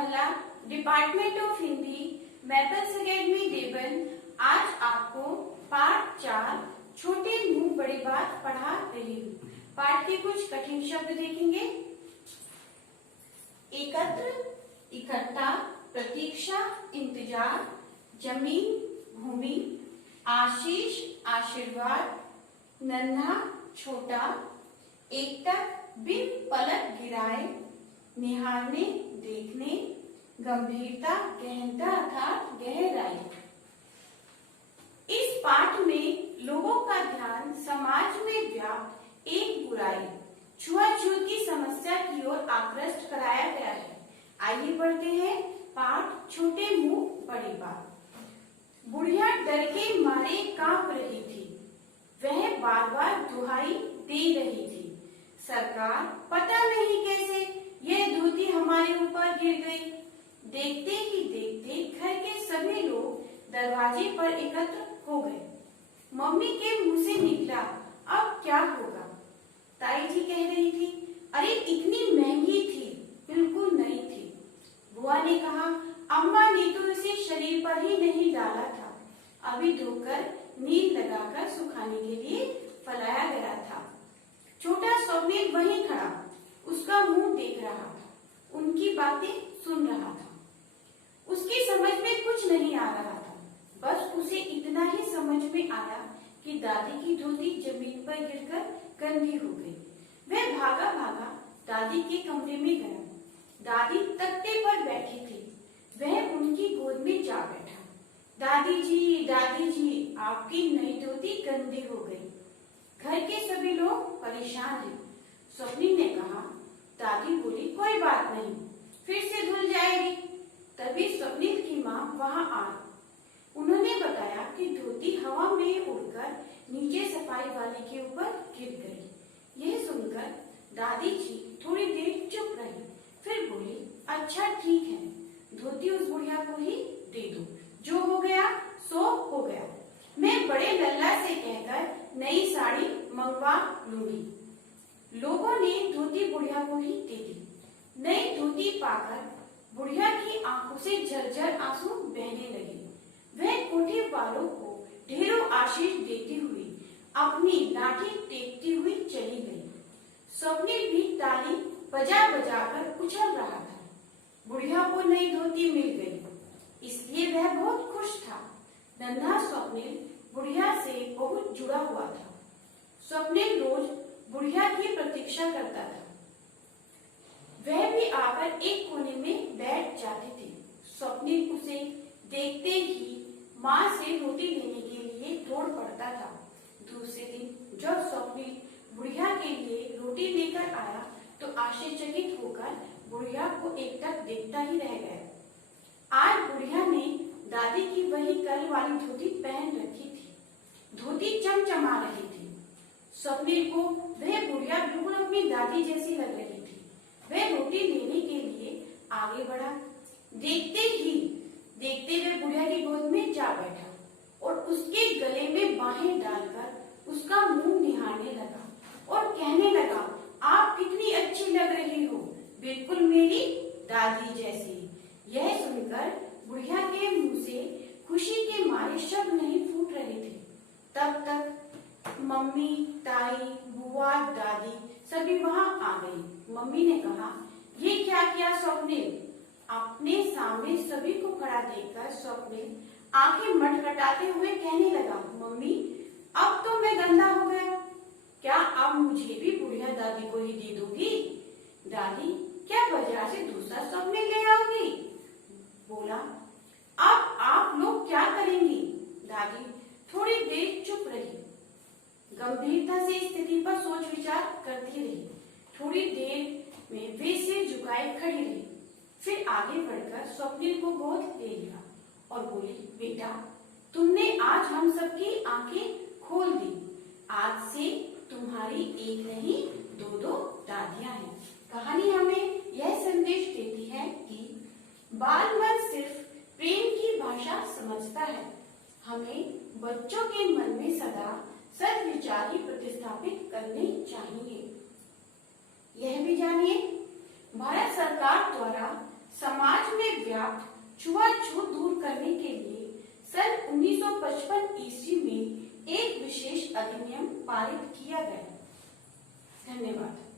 पहला department of Hindi maples academy देवन आज आपको पाठ 4 छोटे मुंह बड़ी बात पढ़ा रही हूँ। पाठ के कुछ कठिन शब्द देखेंगे। एकत्र, इकट्ठा, प्रतीक्षा, इंतजार, जमीन, भूमि, आशीष, आशीर्वाद, नन्हा, छोटा, एकटक, बिन पलक गिराए, निहारने, देखने, गंभीरता, गहनता अर्थात गहराई। इस पाठ में लोगों का ध्यान समाज में व्याप्त एक बुराई छुआछूत की समस्या की ओर आकृष्ट कराया गया है। आइए पढ़ते हैं पाठ छोटे मुंह बड़ी बात। बुढ़िया डर के मारे कांप रही थी। वह बार बार दुहाई दे रही थी, सरकार पता नहीं कैसे यह धोती हमारे ऊपर गिर गई। देखते ही देखते घर के सभी लोग दरवाजे पर एकत्र हो गए। मम्मी के मुंह से निकला, अब क्या होगा? ताई जी कह रही थी, अरे इतनी महंगी थी, बिल्कुल नई थी। बुआ ने कहा, अम्मा ने तो इसे शरीर पर ही नहीं डाला था, अभी धोकर नील लगाकर सुखाने के लिए फैलाया गया था। छोटा स्वप्निल वहीं खड़ा उसका मुंह देख रहा था, उनकी बातें सुन रहा था। उसकी समझ में कुछ नहीं आ रहा था, बस उसे इतना ही समझ में आया कि दादी की धोती जमीन पर गिरकर गंदी हो गई। वह भागा भागा दादी के कमरे में गया। दादी तख्ते पर बैठी थी। वह उनकी गोद में जा बैठा। दादी जी, आपकी नई धोती गंदी हो गई। घर के सभी लोग परेशान हैं। स्वप्निल ने कहा। दादी बोली, कोई बात नहीं, फिर से धुल जाएगी। तभी स्वप्निल की माँ वहाँ आई। उन्होंने बताया कि धोती हवा में उड़कर नीचे सफाई वाले के ऊपर गिर गई। यह सुनकर दादी जी थोड़ी देर चुप रही, फिर बोली, अच्छा ठीक है, धोती उस बुढ़िया को ही दे दो, जो हो गया सो हो गया। मैं बड़े लल्ला से कहकर नई साड़ी मंगवा लूंगी। लोगों ने धोती बुढ़िया को ही दे दी। नई धोती पाकर बुढ़िया की आंखों से झरझर आंसू बहने लगे। वह कोठी वालों को ढेरों आशीष देती हुई अपनी लाठी टेकती हुई चली गई। स्वप्निल भी ताली बजा बजा कर उछल रहा था। बुढ़िया को नई धोती मिल गई, इसलिए वह बहुत खुश था। नन्हा स्वप्निल बुढ़िया से बहुत जुड़ा हुआ था। स्वप्निल रोज बुढ़िया की प्रतीक्षा करता था। वह भी आकर एक कोने में बैठ जाती थी। स्वप्निल उसे देखते ही माँ से रोटी लेने के लिए दौड़ पड़ता था। दूसरे दिन जब स्वप्निल बुढ़िया के लिए रोटी लेकर आया तो आश्चर्यचकित होकर बुढ़िया को एकटक देखता ही रह गया। आज बुढ़िया ने दादी की वही कल वाली धोती पहन रखी थी। धोती चमचमा रही थी। स्वप्निल को वह बुढ़िया बिल्कुल अपनी दादी जैसी लग रही थी। वह रोटी लेने के लिए आगे बढ़ा। देखते हुए बुढ़िया की गोद में जा बैठा और उसके गले में बाहें डालकर उसका मुंह निहारने लगा और कहने लगा, आप कितनी अच्छी लग रही हो, बिल्कुल मेरी दादी जैसी। यह सुनकर बुढ़िया के मुंह से खुशी के मारे शब्द नहीं फूट रहे थे। तब तक मम्मी, ताई, बुआ, दादी सभी वहां आ गई। मम्मी ने कहा, ये क्या किया स्वप्निल? अपने सामने सभी को खड़ा देखकर स्वप्निल आंखें मटमटाते हुए कहने लगा, मम्मी अब तो मैं गंदा हो गया, क्या अब मुझे भी बुढ़िया दादी को ही दे दोगी? दादी, क्या बाजार से दूसरा स्वप्निल ले आओगी? बोला, अब आप लोग क्या करेंगी? दादी थोड़ी देर चुप रही, गंभीरता से स्थिति पर सोच विचार करती रही। थोड़ी देर में वे सिर झुकाए खड़ी रही, फिर आगे बढ़कर स्वप्निल को गोद ले लिया और बोली, बेटा तुमने आज हम सबकी आंखें खोल दी। आज से तुम्हारी एक नहीं दो दादियां हैं। कहानी हमें यह संदेश देती है कि बाल मन सिर्फ प्रेम की भाषा समझता है। हमें बच्चों के मन में सदा सद्विचार ही प्रतिस्थापित करने चाहिए। यह भी जानिए, भारत सरकार द्वारा समाज में व्याप्त छुआछूत दूर करने के लिए सन 1955 ईस्वी में एक विशेष अधिनियम पारित किया गया। धन्यवाद।